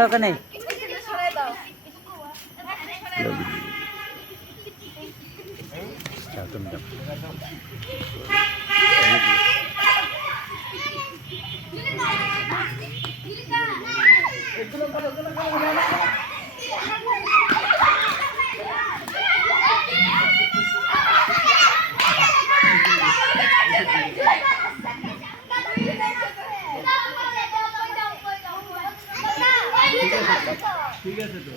দরকার নেই। তুমি ঠিক আছে তো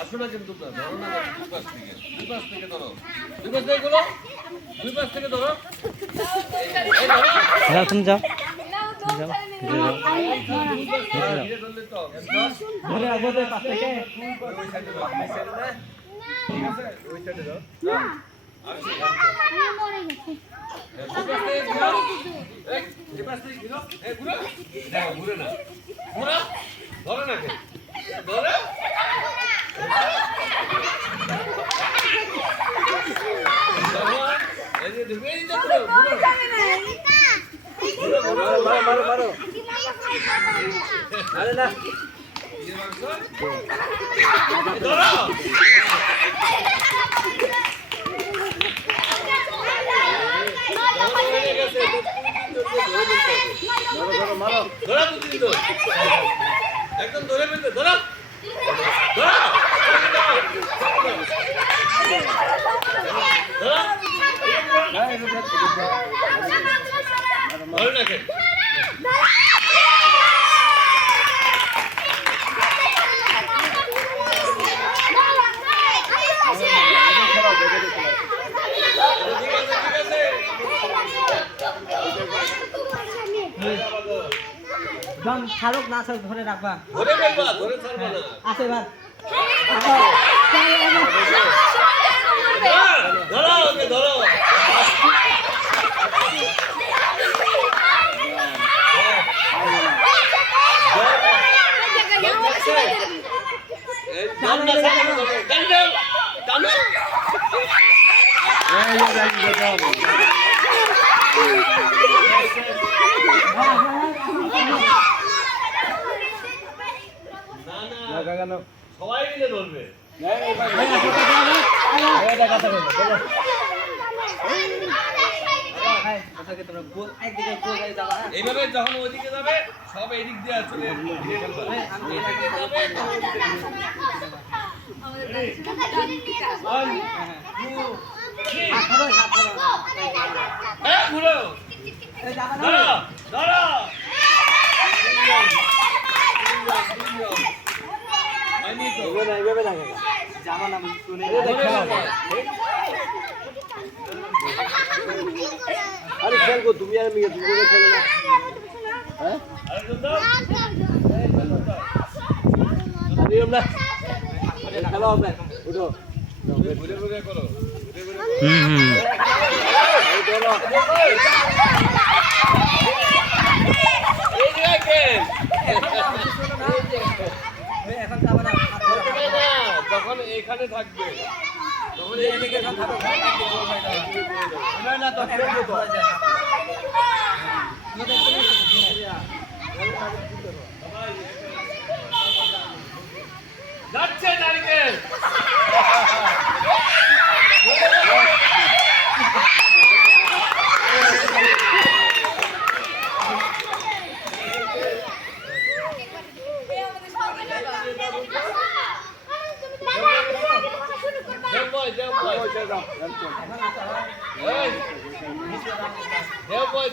আসলে কিন্তু ধরো না, দুই পাশ থেকে ধরো, দুই পাশ থেকে ধরো, দুই পাশ থেকে ধরো, তুমি যাও যাও ধরে আগে পাশ থেকে ওই সাইডে দাও, এই সাইডে না, ঠিক আছে ওই সাইডে দাও না আর মরে গেছে এই পাশ থেকে ঘুরো, এই ঘুরো, দেখো ঘুরে না, ঘুরো ধরো না, কে ধরো মারো আরে না একদম ধরে ফেলতে ধরো ছাড়ুক না ছাড়ুক ধরে রাখবা, ধরে ফেলবা, ধরে ছাড়বা না, আছে এবার ধরো ওকে ধরো সবাই মিলে ধরবে, এইভাবে যখন ওইদিকে যাবে সব এদিক দিয়ে আসলে আরে খেলবো, তুমি আর আমি দুজনে খেলো না, হ্যাঁ খেলা হবে, উঠো করো যখন এখানে থাকবে তখন এদিকে যখন থাকো না তো যাচ্ছে নারকেল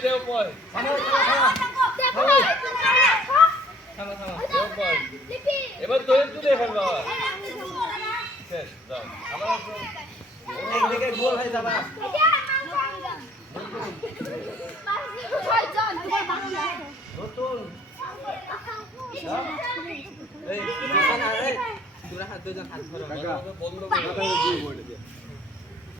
দেব বয় এবার তোরে তুলে ফেলবা শেষ যাও আবার এদিকে গোল হয়ে যাবা নতুন এই দুজন হাত ধরো বন্ধ করে